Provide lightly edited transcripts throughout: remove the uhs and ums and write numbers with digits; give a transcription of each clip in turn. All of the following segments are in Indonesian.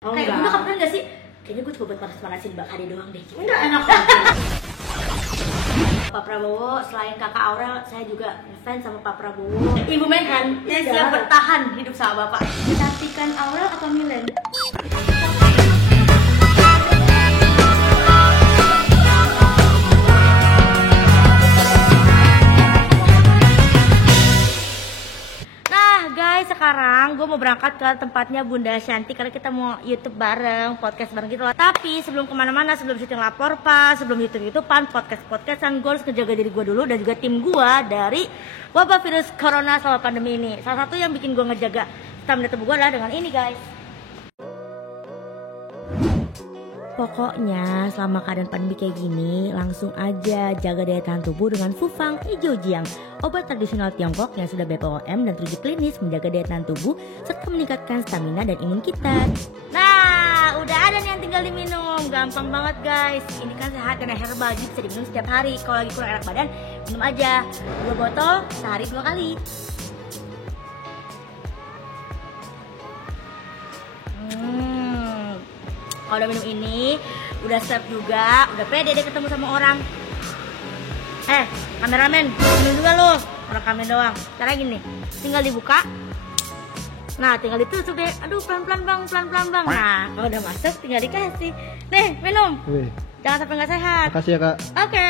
Oh, kayak enggak. Bunda kepikiran gak sih? Kayaknya gue coba buat panas-panasin Mbak Kade doang deh. Enggak enak banget. Pak Prabowo, selain kakak Aurel, saya juga fans sama Pak Prabowo. Ibu Menhan, saya siap bertahan hidup sama Bapak. Kecantikan Aurel atau Milen? Nah guys, sekarang gue mau berangkat ke tempatnya Bunda Shanti karena kita mau YouTube bareng, podcast bareng gitu lah. Tapi sebelum kemana-mana, sebelum syuting lapor pas, sebelum YouTube-YouTubean, podcast-podcastan, gue harus ngejaga diri gue dulu dan juga tim gue dari wabah virus corona selama pandemi ini. Salah satu yang bikin gue ngejaga stamina tubuh gue adalah dengan ini guys. Pokoknya selama keadaan pandemi kayak gini, langsung aja jaga daya tahan tubuh dengan Fufang Hijau Jiang, obat tradisional Tiongkok yang sudah BPOM dan teruji klinis menjaga daya tahan tubuh serta meningkatkan stamina dan imun kita. Nah, udah ada nih yang tinggal diminum, gampang banget guys. Ini kan sehat dan herbal, jadi bisa diminum setiap hari. Kalau lagi kurang enak badan, minum aja 2 botol sehari 2 kali. Kalau udah minum ini, udah siap juga, udah pede deh ketemu sama orang. Kameramen, minum juga lo, rekamin doang. Caranya gini, tinggal dibuka. Nah, tinggal ditutup deh. Aduh, pelan-pelan bang, pelan-pelan bang. Nah, kalau udah masuk, tinggal dikasih. Nih, minum. Wih, Jangan sampai nggak sehat. makasih ya kak. Oke.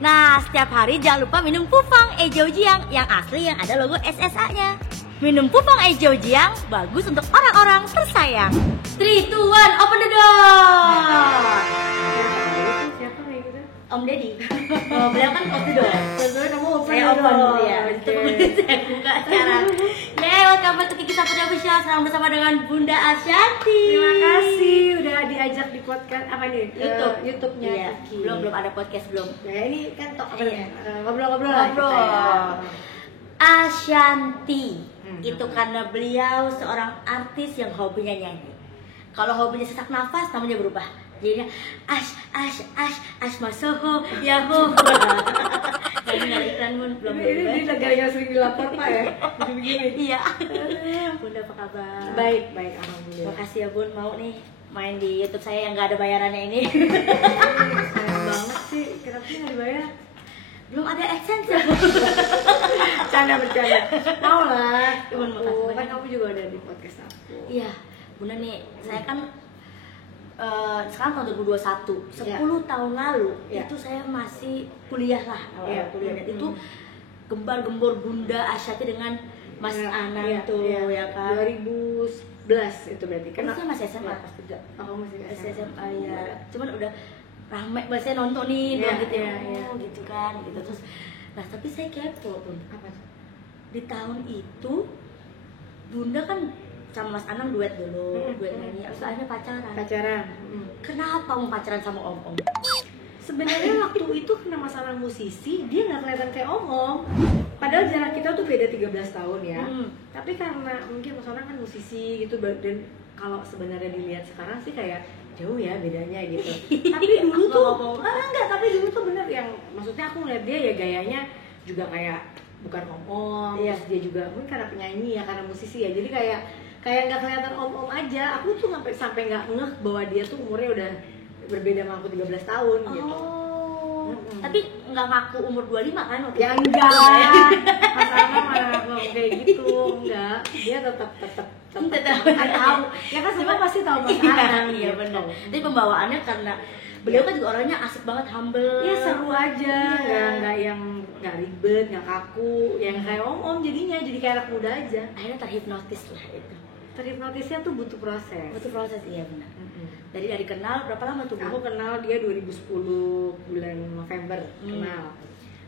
Nah, setiap hari jangan lupa minum Fufang Hijau Jiang yang asli yang ada logo SSA-nya. Minum Fufang Hijau Jiang bagus untuk orang-orang tersayang. 3, 2, 1, open the door. Siapa kayak gitu? Om Deddy. Oh, beliau kan open the door. Sebenarnya kamu open Saya the open door. ya. Itu saya buka sekarang. Welcome back ke Kiki Saputra Official. Sekarang bersama dengan Bunda Ashanti. Terima kasih udah diajak di podcast apa nih? YouTube-nya Iya, Kiki. belum ada podcast belum. Ya ini kan apa Iya. namanya? Ngobrol-ngobrol lah kita ya. Ashanti itu karena beliau seorang artis yang hobinya nyanyi. Kalau hobinya sesak nafas namanya berubah. Jadinya ash masoho yaho. Lagi nggak iklan pun belum. Ini gara-gara sering dilapor Pak ya. Jadi begini. Iya. Bunda apa kabar? Baik, alhamdulillah. Makasih ya Bun mau nih main di YouTube saya yang nggak ada bayarannya ini. Sayang banget sih, kenapa sih nggak dibayar? Belum ada AdSense ya. Bercanda. Mau lah. Bun, makasih Kan banyak. kamu juga ada di podcast aku. Iya, Bunda nih, saya kan sekarang tahun 2021, 10 tahun lalu Iya. itu saya masih kuliah lah, Iya. kuliah dan itu gembar-gembor Bunda Ashanti dengan Mas Anang Iya, tuh iya. ya kan. 2011 itu berarti kan. Kan saya masih SMA Iya. pas juga. Oh, masih Masih SMA ya. Cuman udah rame banget saya nontonin Iya, gitu ya. iya. Oh, gitu kan gitu terus. Nah, tapi saya kepo Bun. Apa tuh? Di tahun itu Bunda kan sama Mas Anang duet dulu, duet nyanyi, terus akhirnya pacaran. Kenapa mau pacaran sama om-om? Sebenarnya waktu itu kena masalah musisi, dia nggak kelihatan kayak om-om. Padahal jarak kita tuh beda 13 tahun ya. Tapi karena mungkin Mas Anang kan musisi gitu, dan kalau sebenarnya dilihat sekarang sih kayak jauh ya bedanya gitu. Tapi dulu tuh, tapi dulu tuh bener yang, maksudnya aku ngeliat dia ya gayanya juga kayak bukan om-om. Iya. Terus dia juga mungkin karena penyanyi ya, karena musisi ya. Jadi kayak nggak kelihatan om-om aja. Aku tuh sampai nggak ngeh bahwa dia tuh umurnya udah berbeda sama aku 13 tahun gitu. Oh. Tapi nggak ngaku umur 25 kan waktu Ya itu? enggak. Mas Anang malah ngomong kayak gitu, enggak. Dia tetap tahu. Ya kan semua pasti tahu Mas Anang. Iya gitu. benar. Tapi pembawaannya karena beliau kan juga orangnya asik banget, humble. Iya seru aja, Iya. nggak yang nggak ribet, nggak kaku, yang kayak om jadinya jadi kayak anak muda aja. Akhirnya terhipnotis lah itu. Terhipnotisnya tuh butuh proses. Butuh proses, iya benar. Dari kenal berapa lama tuh Bu? Aku kenal dia 2010 bulan November kenal.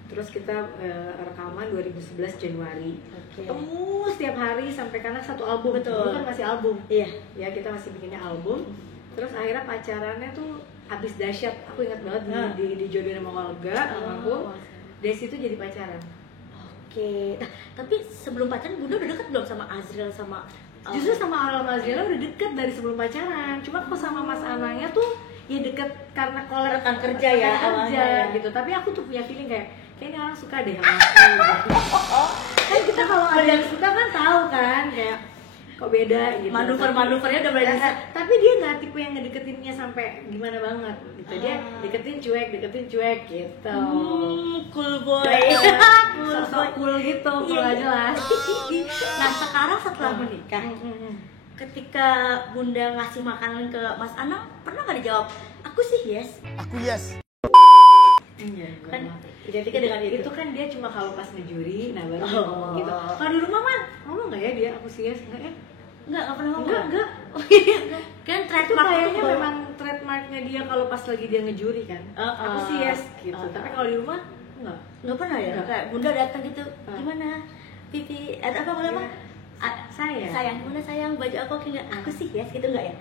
Terus kita rekaman 2011 Januari. Oke. Ketemu setiap hari sampai karena satu album. Betul. Dulu kan masih album. Iya. Ya kita masih bikinnya album. Terus akhirnya pacarannya tuh abis dahsyat. Aku ingat banget di jodohin sama Olga sama aku. Dari situ jadi pacaran. Oke. Nah, tapi sebelum pacaran Bunda udah deket belum sama Azriel sama Justru sama Alam Azriela udah deket dari sebelum pacaran. Cuma kok sama Mas Anangnya tuh ya deket karena rekan kerja ya, awalnya ya. gitu. Tapi aku tuh punya feeling kayak ini orang suka deh sama aku gitu. Kan kita kalau ada yang suka kan tahu kan kayak kok beda gitu. Manuvernya udah mulai bisa. Tapi dia nggak tipe yang ngedeketinnya sampai gimana banget gitu. Dia deketin cuek gitu. Cool boy. Sosok cool gitu, cool aja jelas. Nah sekarang setelah menikah, ketika Bunda ngasih makanan ke Mas Anang, pernah nggak dijawab? Aku sih yes. Aku yes. Iya, Kan identiknya dengan itu kan dia cuma kalau pas ngejuri, nah baru dia ngomong gitu. Kalau di rumah mah ngomong nggak ya dia aku sih ya? Nggak pernah ngomong. Enggak. Kan Itu trademark kayaknya tuh. memang trademarknya dia kalau pas lagi dia ngejuri kan. Aku sih yes gitu. Tapi kalau di rumah Nggak pernah ya? Nggak. Kayak Bunda datang gitu, gimana? Pipi, ada apa apa? Sayang, gimana sayang? Baju aku oke nggak? Aku sih yes gitu nggak ya?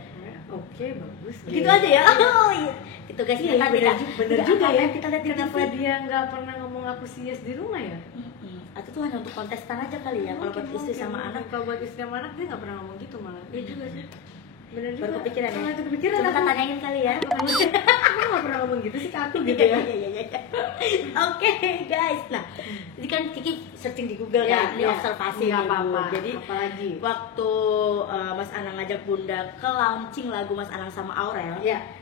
Oke, bagus. Gitu aja ya? Oh iya. Gitu guys, Iya, bener juga ya. Kita lihat di Kenapa TV. dia nggak pernah ngomong aku sih yes di rumah ya? Atau tuh hanya untuk kontestan aja kali ya, kalau buat istri sama anak. Kalau buat istri sama anak dia nggak pernah ngomong gitu malah. Iya juga sih. Bener juga. Baru kepikiran ya? Itu kepikiran Coba aku. kita tanyain kali ya. Kamu nggak pernah ngomong gitu sih ke aku gitu ya? Iya. Oke guys, nah ini kan Kiki searching di Google kan, ini observasi nggak nih, Bu. apa-apa. Jadi apalagi waktu Mas Anang ngajak Bunda ke launching lagu Mas Anang sama Aurel,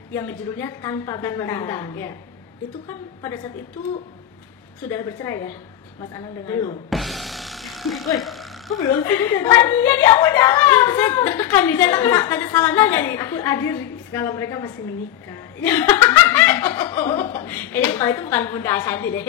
yang judulnya Tanpa Bintang. ya. Itu kan pada saat itu sudah bercerai ya, Mas Anang dengan Belum. Kok belum sih? Lagian dia udah lah. Saya deg-degan nih, saya tanya salah nanya nih. Aku hadir kalau mereka masih menikah. Kayaknya kalau itu bukan Bunda Ashanti deh.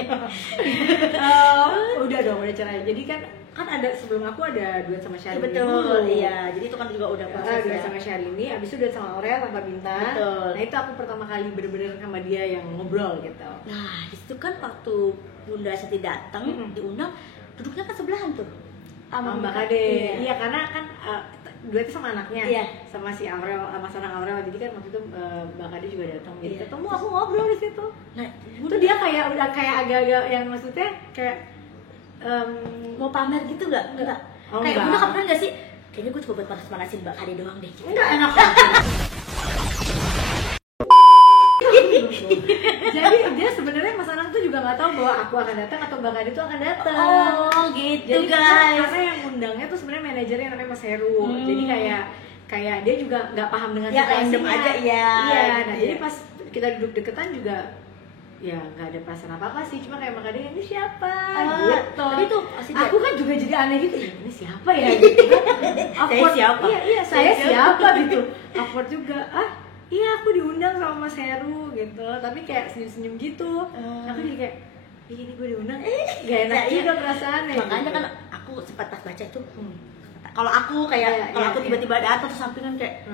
Udah dong, udah cerai. Jadi kan ada sebelum aku ada duet sama Syahrini. Betul, iya. Jadi itu kan juga udah proses duet ya. sama Syahrini, abis itu duet sama Aurel Tanpa Bintang. Betul. Nah itu aku pertama kali bener-bener sama dia yang ngobrol gitu. Nah, di situ kan waktu Bunda Ashanti datang, diundang, duduknya kan sebelahan tuh. Sama Mbak Kade. Iya, karena kan duetnya sama anaknya, Iya. sama si Aurel, Mas Anang Aurel. Jadi kan waktu itu Mbak Kade juga datang. Jadi Iya. ketemu, aku ngobrol di situ. Nah, Itu dia kayak udah kayak agak-agak yang maksudnya kayak mau pamer gitu nggak? Enggak. Oh, Kayak enggak. Bunda kapan nggak sih? Kayaknya gue coba buat panas-panasin Mbak Kade doang deh. enggak enak. Jadi dia sebenarnya Mas Anang tuh juga nggak tahu bahwa aku akan datang atau Mbak Kade tuh akan datang. Oh, gitu Jadi guys. karena yang undangnya tuh sebenarnya manajernya namanya Mas Heru. Jadi kayak dia juga nggak paham dengan Ya, situasinya. random aja, iya. Iya. Nah, Iya. jadi pas kita duduk deketan juga ya nggak ada perasaan apa-apa sih, cuma kayak Mbak Kade ini siapa gitu. Tapi tuh pasti Aku kan juga jadi aneh gitu, ini siapa ya gitu. Awkward. siapa? Iya, saya siapa gitu. Awkward juga. Iya aku diundang sama Mas Heru gitu, tapi kayak senyum-senyum gitu. Aku jadi kayak, ini gue diundang, gak enak juga perasaannya. Makanya gitu. kan aku sempat pas baca tuh, kalau aku kayak kalau aku tiba-tiba datang terus sampingan kayak,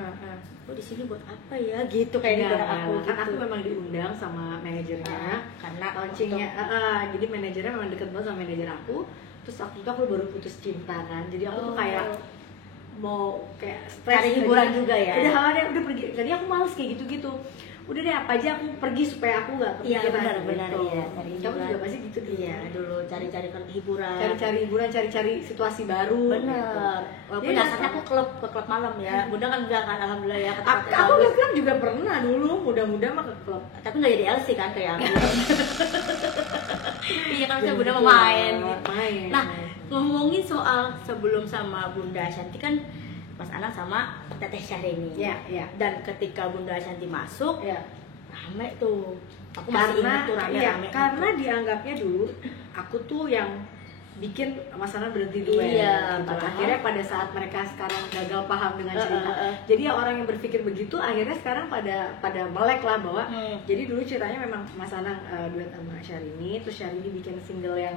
oh di sini buat apa ya gitu kayak di belakang aku. Kan Gitu. aku memang diundang sama manajernya, Karena launchingnya, jadi manajernya memang deket banget sama manajer aku. Terus waktu itu aku baru putus cinta kan, jadi aku tuh kayak mau kayak stres, cari hiburan juga ya. Udah pergi. Jadi aku males kayak gitu-gitu. Udah deh apa aja aku pergi supaya aku nggak Iya kepikiran benar gitu. iya. Cari Kamu hiburan. juga pasti gitu dulu. Iya dulu cari-cari hiburan. Cari-cari hiburan, cari-cari situasi baru. Bener. Gitu. Walaupun Jadi dasarnya aku ke klub malam ya. Bunda kan enggak kan alhamdulillah ya. Aku kan juga pernah dulu muda-muda mah ke klub. Tapi nggak jadi LC kan kayak aku. Iya kan saya Bunda mau main. Main. Nah ngomongin soal sebelum sama Bunda Ashanti kan Mas Anang sama Teteh Syahrini. Iya. Dan ketika Bunda Ashanti masuk, Iya. rame tuh. Aku masih ingat tuh rame-rame. Karena dianggapnya dulu aku tuh yang bikin Mas Anang berhenti duet. Iya, gitu. Akhirnya pada saat mereka sekarang gagal paham dengan cerita, jadi ya orang yang berpikir begitu akhirnya sekarang pada melek lah bahwa jadi dulu ceritanya memang Mas Anang duet sama Syahrini, terus Syahrini bikin single yang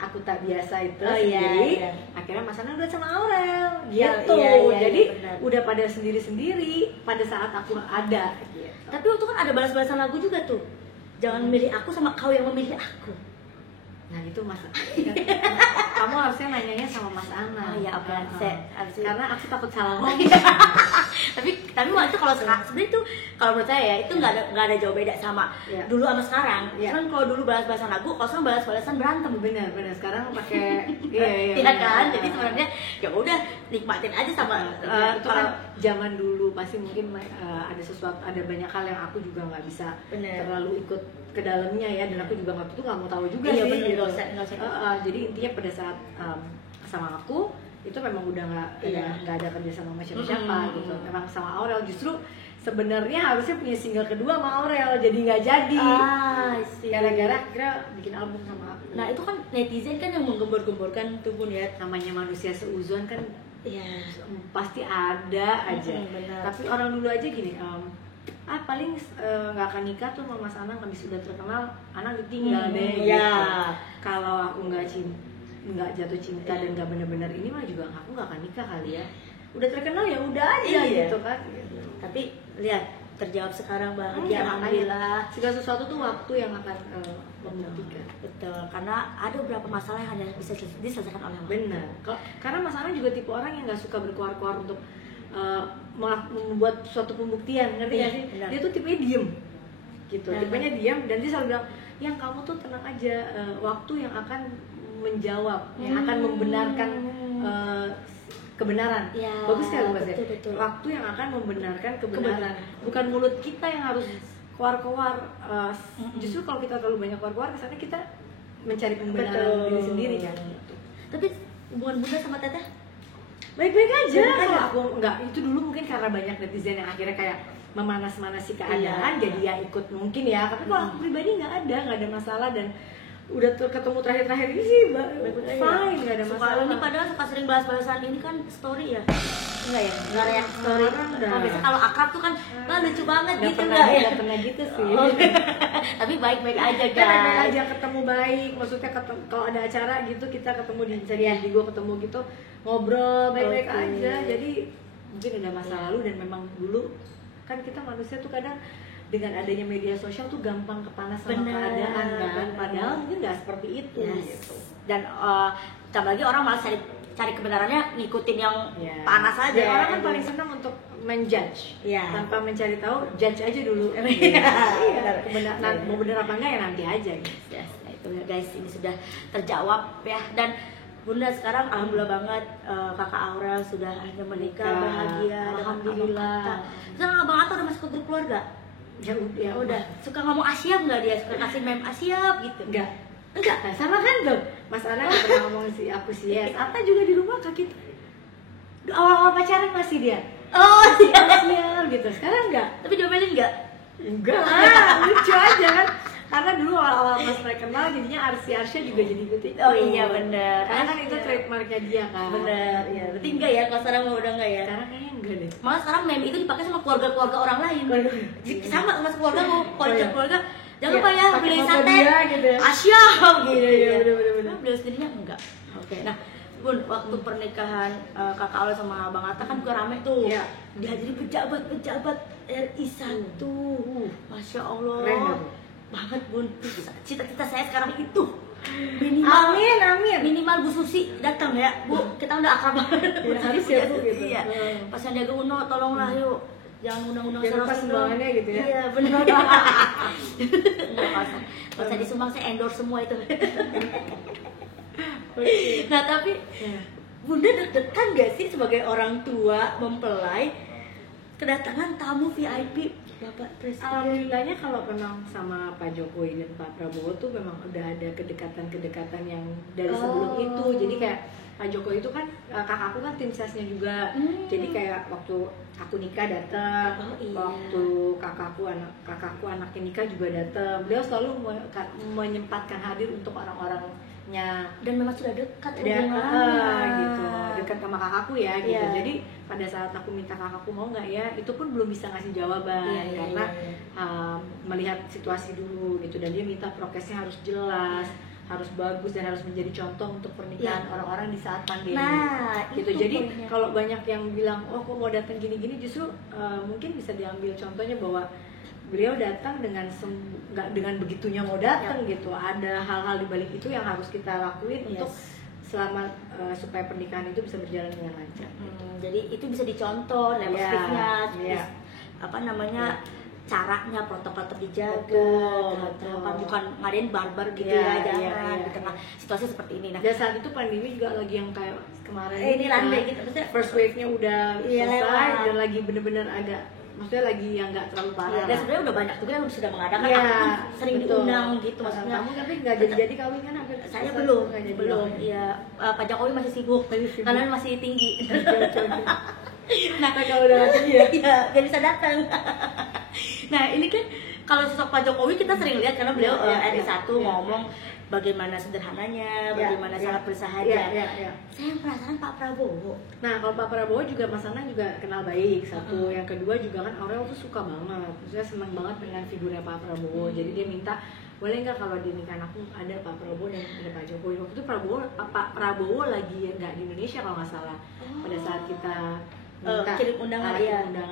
Aku Tak Biasa itu sendiri. Iya. Akhirnya Mas Anang duet sama Aurel gitu. Iya, Jadi benar. udah pada sendiri-sendiri pada saat aku ada gitu. Tapi waktu kan ada balas-balasan lagu juga tuh. Jangan memilih aku sama kau yang memilih aku. Nah itu Mas, kamu harusnya nanyanya sama Mas Ana. Oh iya, oke. Karena aku takut salah ngomong. tapi waktu itu kalau sebenarnya itu kalau menurut saya ya itu nggak ada jauh beda sama dulu sama sekarang. Kan kalau dulu balas-balasan lagu, kalau sekarang balas-balasan berantem. Benar. Sekarang pakai iya kan. Jadi sebenarnya ya udah nikmatin aja sama itu kan zaman dulu pasti mungkin ada sesuatu, ada banyak hal yang aku juga nggak bisa terlalu ikut ke dalamnya ya, dan aku juga waktu itu nggak mau tahu juga sih. Bener, Gitu. nggak usah. Jadi intinya pada saat sama aku itu memang udah nggak ada kerja sama siapa-siapa gitu. Memang sama Aurel justru sebenarnya harusnya punya single kedua sama Aurel, jadi nggak jadi. Gara-gara kira bikin album sama aku. Nah itu kan netizen kan yang menggembor-gemborkan tuh Bun ya. Namanya manusia seuzon kan, pasti ada aja. Tapi orang dulu aja gini, paling nggak akan nikah tuh sama Mas Anang, habis sudah terkenal Anang ditinggal deh. Gitu. Kalau aku nggak jatuh cinta dan nggak bener-bener ini mah juga aku nggak akan nikah kali ya. Udah terkenal ya udah aja gitu kan. Tapi lihat terjawab sekarang bahagia, alhamdulillah. Segala sesuatu tuh waktu yang akan membuktikan. Betul, karena ada beberapa masalah yang hanya bisa diselesaikan oleh waktu. Benar. Karena Mas Anang juga tipe orang yang nggak suka berkuar-kuar untuk membuat suatu pembuktian, ngerti nggak sih? Benar. Dia tuh tipenya diem, gitu. Tipenya diem dan dia selalu bilang, yang kamu tuh tenang aja, waktu yang akan menjawab, yang akan membenarkan kebenaran. Bagus sekali Mas ya. Waktu yang akan membenarkan kebenaran. Bukan mulut kita yang harus keluar-keluar. Justru kalau kita terlalu banyak keluar-keluar, kesannya kita mencari pembenaran diri sendiri kan. Tapi hubungan Bunda sama Teteh baik-baik aja. Kalau aku enggak, itu dulu mungkin karena banyak netizen yang akhirnya kayak memanas-manasi keadaan, jadi ya ikut mungkin ya. Tapi kalau aku pribadi nggak ada masalah dan udah ketemu terakhir-terakhir ini sih fine, nggak ada masalah. Ini padahal suka sering bahas-bahasan ini kan story ya? Enggak ya? Nggak reaksi story. Biasanya kalau akrab tuh kan lucu banget gak gitu nggak ya? Nggak pernah gitu sih. Tapi baik-baik aja guys. Baik-baik aja, ketemu baik. Maksudnya kalau ada acara gitu kita ketemu di gue ketemu gitu ngobrol baik-baik aja. Jadi mungkin ada masa lalu dan memang dulu kan kita manusia tuh kadang dengan adanya media sosial tuh gampang kepanas sama keadaan kan, padahal mungkin nggak seperti itu gitu. Dan tambah lagi orang malah cari kebenarannya ngikutin yang panas aja. Dan orang kan paling senang untuk menjudge tanpa mencari tahu, judge aja dulu. Kebenaran mau bener apa enggak ya nanti aja gitu. Nah itu ya guys, ini sudah terjawab ya. Dan Bunda sekarang alhamdulillah banget, kakak Aurel sudah akhirnya menikah bahagia. Alhamdulillah. Sekarang Abang Ato udah masuk ke grup keluarga? Ya udah. Suka ngomong Asyap nggak dia? Suka kasih meme Asyap gitu? Enggak. Nah, sama kan tuh Mas Ana nggak pernah ngomong si aku sih ya. Atta juga di rumah kak kita awal-awal pacaran masih dia. Sial gitu. Sekarang enggak. Tapi diomelin nggak? Enggak. Lucu aja kan. Karena dulu awal-awal pas mereka kenal jadinya Arsya juga jadi ikut itu. Oh iya bener. Karena kan itu trademarknya dia kan. Bener ya. Berarti enggak ya kalau sekarang udah enggak ya? Sekarang kayaknya enggak deh. Malah sekarang meme itu dipakai sama keluarga-keluarga orang lain. Sama keluarga mau keluarga. Jangan lupa ya beli sate gitu ya. Asyap gitu ya. Bener-bener. Beliau sendirinya enggak. Oke. Nah, Bun, waktu pernikahan kakak Aurel sama Bang Atta kan juga rame tuh. Iya. Dihadiri pejabat RI 1. Masya Allah. Keren banget Bun. Cita-cita saya sekarang itu minimal minimal Bu Susi datang ya Bu, kita udah akrab banget. Harus ya Bu gitu. Iya. Pas Sandiaga Uno tolonglah yuk, jangan undang-undang lupa sumbangannya gitu ya. Iya benar. Pas di Sumbang saya endorse semua itu. Nah tapi Bunda deg-degan gak sih sebagai orang tua mempelai kedatangan tamu VIP Bapak Presiden? Alhamdulillahnya kalau memang sama Pak Jokowi dan Pak Prabowo tuh memang udah ada kedekatan-kedekatan yang dari sebelum itu. Jadi kayak Pak Jokowi itu kan kakakku kan tim sesnya juga. Jadi kayak waktu aku nikah datang, waktu kakakku anaknya nikah juga datang. Beliau selalu menyempatkan hadir untuk orang-orangnya. Dan memang sudah dekat gitu, dekat sama kakakku ya gitu. Jadi pada saat aku minta kakakku mau nggak ya, itu pun belum bisa ngasih jawaban karena melihat situasi dulu gitu. Dan dia minta prokesnya harus jelas, harus bagus dan harus menjadi contoh untuk pernikahan orang-orang di saat pandemi. Gitu. Jadi kalau banyak yang bilang oh kok mau datang gini-gini, justru mungkin bisa diambil contohnya bahwa beliau datang nggak dengan begitunya mau datang gitu. Ada hal-hal di balik itu yang harus kita lakuin untuk selama supaya pernikahan itu bisa berjalan dengan lancar. Jadi itu bisa dicontoh, positifnya, caranya protokol tetap dijaga, bukan ngadain barbar gitu jangan di tengah situasi seperti ini. Nah, dan saat itu pandemi juga lagi yang kayak kemarin ini landai gitu, first wave-nya udah selesai dan lagi bener-bener agak maksudnya lagi yang nggak terlalu parah. Dan sebenarnya udah banyak juga yang sudah mengadakan, ya, aku pun sering diundang gitu maksudnya. Kamu tapi nggak jadi kawin kan? Saya belum. Iya, Pak Jokowi masih sibuk. Karena masih tinggi. Nah, kalau udah tinggi ya, nggak bisa datang. Nah, ini kan kalau sosok Pak Jokowi kita sering lihat karena beliau RI1 ngomong bagaimana sederhananya, bagaimana sangat bersahaja. Saya penasaran Pak Prabowo. Nah, kalau Pak Prabowo juga Mas Anang juga kenal baik satu. Yang kedua juga kan Aurel tuh suka banget, maksudnya senang banget dengan figurnya Pak Prabowo. Jadi dia minta boleh nggak kalau di nikahan aku ada Pak Prabowo dan ada Pak Jokowi. Waktu itu Pak Prabowo lagi nggak di Indonesia kalau nggak salah. Pada saat kita minta kirim undangan,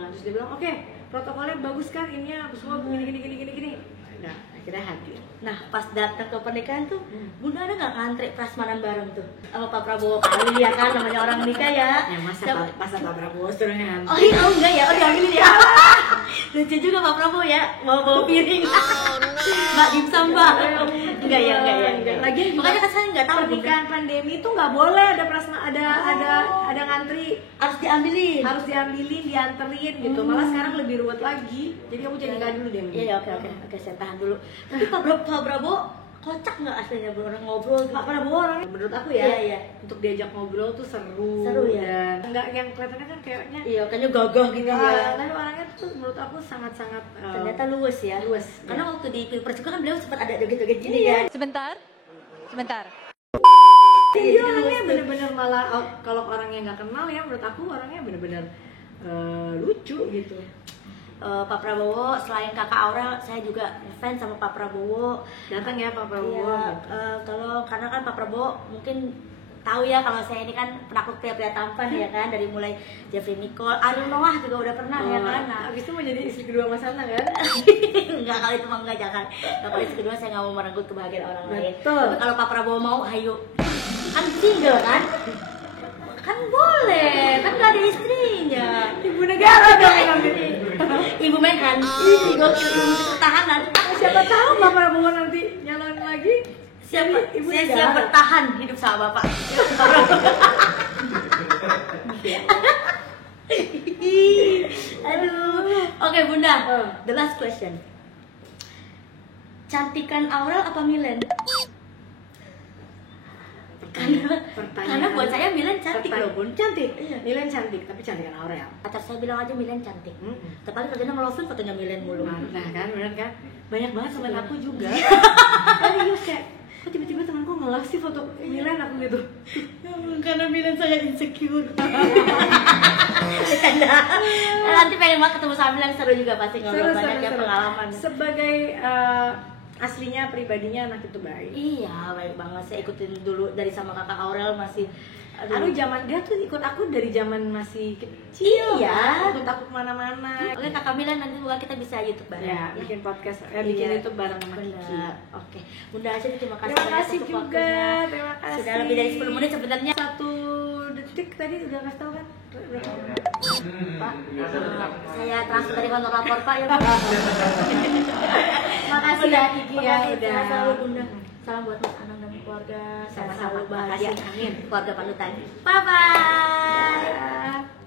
terus dia bilang oke, protokolnya bagus kan, ininya semua gini. Nah, akhirnya hadir. Nah, pas datang ke pernikahan tuh, Bunda ada nggak ngantri prasmanan bareng tuh sama Pak Prabowo kali ya kan, namanya orang nikah ya. Ya masa Pak Prabowo suruh ngantri. Oh iya, enggak ya, diambilin ya. Lucu juga Pak Prabowo ya, bawa piring. Mbak dimsum Mbak. Enggak ya. Lagi makanya kan saya nggak tahu pernikahan pandemi itu nggak boleh ada ada ngantri. Harus diambilin, dianterin gitu. Malah sekarang lebih ruwet lagi. Jadi aku jadi nikah dulu deh. Iya, oke, saya tahan dulu. Tapi Pak Prabowo kocak nggak aslinya orang ngobrol gitu. Pak Prabowo orangnya menurut aku ya, untuk diajak ngobrol tuh seru ya. Dan nggak yang kelihatannya kan kayaknya kayaknya gagah gitu ya. Tapi orangnya tuh menurut aku sangat-sangat ternyata luwes ya. Karena waktu di Pilpres juga kan beliau sempat ada joget-joget gini ya. Sebentar. Dia orangnya bener-bener malah kalau orang yang nggak kenal ya, menurut aku orangnya bener-bener lucu gitu. Pak Prabowo, selain kakak Aurel, saya juga fans sama Pak Prabowo. Datang ya Pak Prabowo. Karena kan Pak Prabowo mungkin tahu ya kalau saya ini kan penakluk pria-pria tampan ya kan, dari mulai Jeffrey Nicole, Ariel Noah juga udah pernah ya kan. Nah, habis itu mau jadi istri kedua Mas Anang kan? Enggak, kalau itu mah enggak, jangan. Kalau istri kedua saya nggak mau merenggut kebahagiaan orang lain. Betul. Tapi kalau Pak Prabowo mau, ayo. Kan single kan? Kan boleh, kan nggak ada istrinya. Ibu negara dong yang Ibu Megan, ibu pertahanan. Siapa tahu Pak Prabowo nanti nyalonin lagi. Saya siap bertahan hidup sama Bapak. Aduh. Oke, Bunda. The last question. Cantikan Aurel apa Milen? Karena buat saya Milen cantik loh, Bun. Cantik. Milen cantik, tapi cantikan Aurel. Pacar saya bilang aja Milen cantik. Tapi kerjanya ngelosun fotonya Milen mulu. Nah kan, bener kan? Banyak banget teman aku juga. Serius kayak, kok tiba-tiba temanku ngelas sih foto Milen aku gitu. Karena Milen saya insecure. Nanti pengen banget ketemu sama Milen, seru juga pasti ngobrol banyak ya pengalaman. Sebagai aslinya pribadinya anak itu baik. Iya, baik banget. Saya ikutin dulu dari sama kakak Aurel masih. Aduh, zaman dia tuh ikut aku dari zaman masih kecil. Iya. Ikut aku kemana-mana. Oke, kakak Milen nanti juga kita bisa YouTube bareng. Ya, bikin podcast, bikin YouTube bareng sama Kiki. Oke, Bunda Aja terima kasih. Terima kasih juga. Terima kasih. Sudah lebih dari 10 menit sebenarnya. 1 detik tadi udah kasih tahu kan? Pak, saya transfer dari kantor lapor Pak ya Pak. Makasih ya Kiki ya, udah. Selalu Bunda. Salam buat Mas Anang dan keluarga. Sama-sama bahagia. Amin. Keluarga panutan. Bye bye.